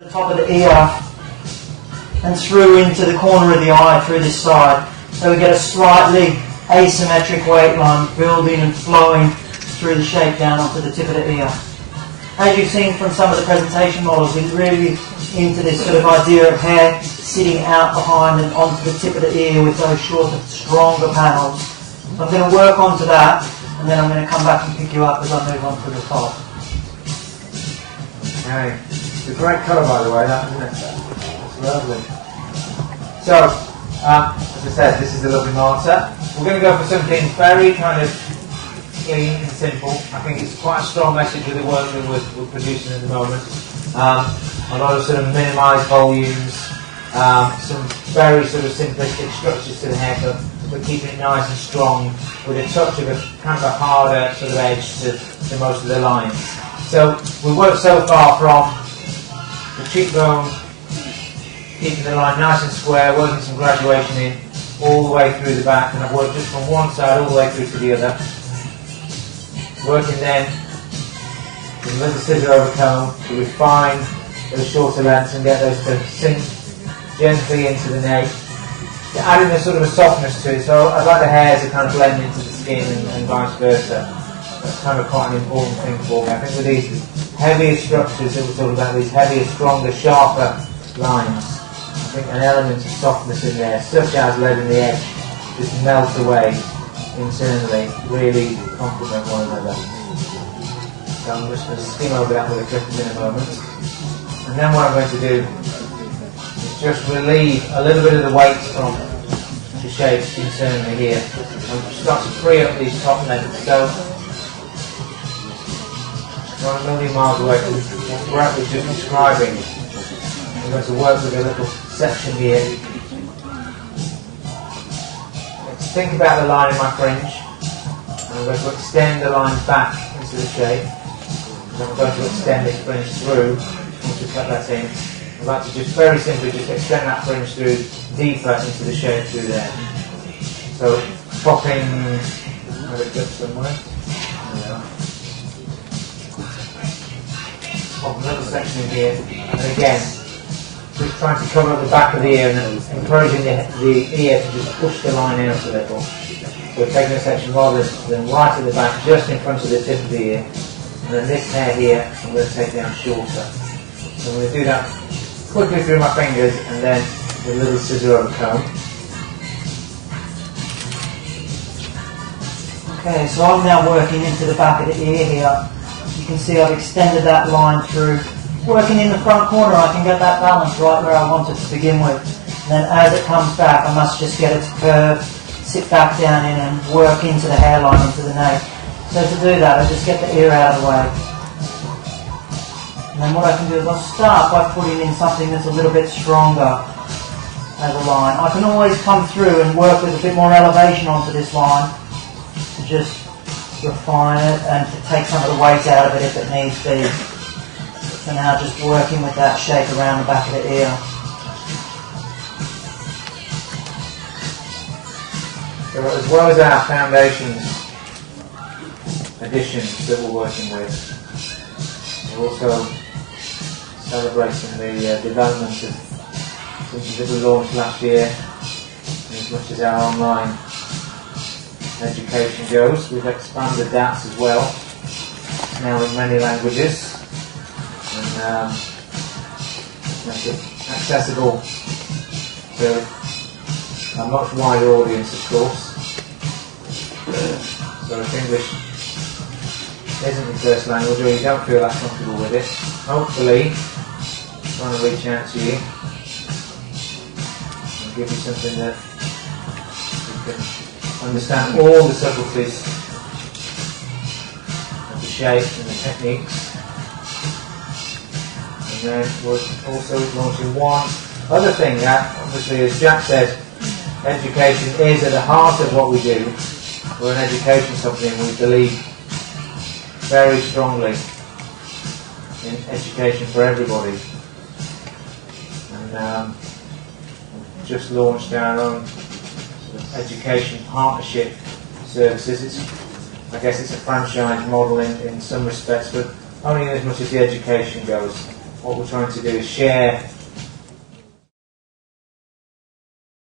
The top of the ear and through into the corner of the eye through this side. So we get a slightly asymmetric weight line building and flowing through the shape down onto the tip of the ear. As you've seen from some of the presentation models, we're really into this sort of idea of hair sitting out behind and onto the tip of the ear with those shorter, stronger panels. So I'm going to work onto that, and then I'm going to come back and pick you up as I move on to the top. Okay. It's a great colour, by the way, that, isn't it? It's lovely. So, as I said, this is the lovely martyr. We're going to go for something very kind of clean and simple. I think it's quite a strong message with the work that we're producing at the moment. A lot of sort of minimised volumes, some very sort of simplistic structures to the haircut, but keeping it nice and strong with a touch of a kind of a harder sort of edge to most of the lines. So we've worked so far from the cheekbone, keeping the line nice and square, working some graduation in, all the way through the back, and I've worked just from one side all the way through to the other. Working then with a little scissor over comb to refine those shorter lengths and get those to sink gently into the nape. Adding a sort of a softness to it, so I'd like the hair to kind of blend into the skin and vice versa. That's kind of quite an important thing for me. I think with these heavier structures that we're talking about, these heavier, stronger, sharper lines, I think an element of softness in there, such as letting the edge just melt away internally, really complement one another. So I'm just going to skim over that with a clippers in a moment. And then what I'm going to do is just relieve a little bit of the weight from the shape internally here and start to free up these top lengths. So not a million miles away from what Brett was just describing. I'm going to work with a little section here. Let's think about the line in my fringe. And I'm going to extend the line back into the shape. And I'm going to extend this fringe through. Once we cut that in, I'd like to just very simply just extend that fringe through deeper into the shape through there. So popping, have it good somewhere. There. Pop another section in here, and again, just trying to cover up the back of the ear and encouraging the ear to just push the line out a little. So taking a section rather than right at the back, just in front of the tip of the ear, and then this hair here, I'm going to take down shorter. So I'm going to do that quickly through my fingers, and then with a little scissor over comb. Okay, so I'm now working into the back of the ear here. You can see I've extended that line through. Working in the front corner, I can get that balance right where I want it to begin with. And then as it comes back, I must just get it to curve, sit back down in and work into the hairline, into the nape. So to do that, I just get the ear out of the way. And then what I can do is I'll start by putting in something that's a little bit stronger as a line. I can always come through and work with a bit more elevation onto this line to just refine it and to take some of the weight out of it if it needs be. So now just working with that shape around the back of the ear. So as well as our foundations additions that we're working with, we're also celebrating the development of something that we launched last year. And as much as our online education goes, we've expanded that as well, now in many languages, and make it accessible to a much wider audience, of course. So if English isn't your first language, or you don't feel that comfortable with it, hopefully trying to reach out to you and give you something that you can understand all the subtleties of the shape and the techniques. And then we're also launching one other thing that, obviously, as Jack said, education is at the heart of what we do. We're an education company, and we believe very strongly in education for everybody. And we've just launched our own education partnership services. I guess it's a franchise model in some respects, but only as much as the education goes. what we're trying to do is share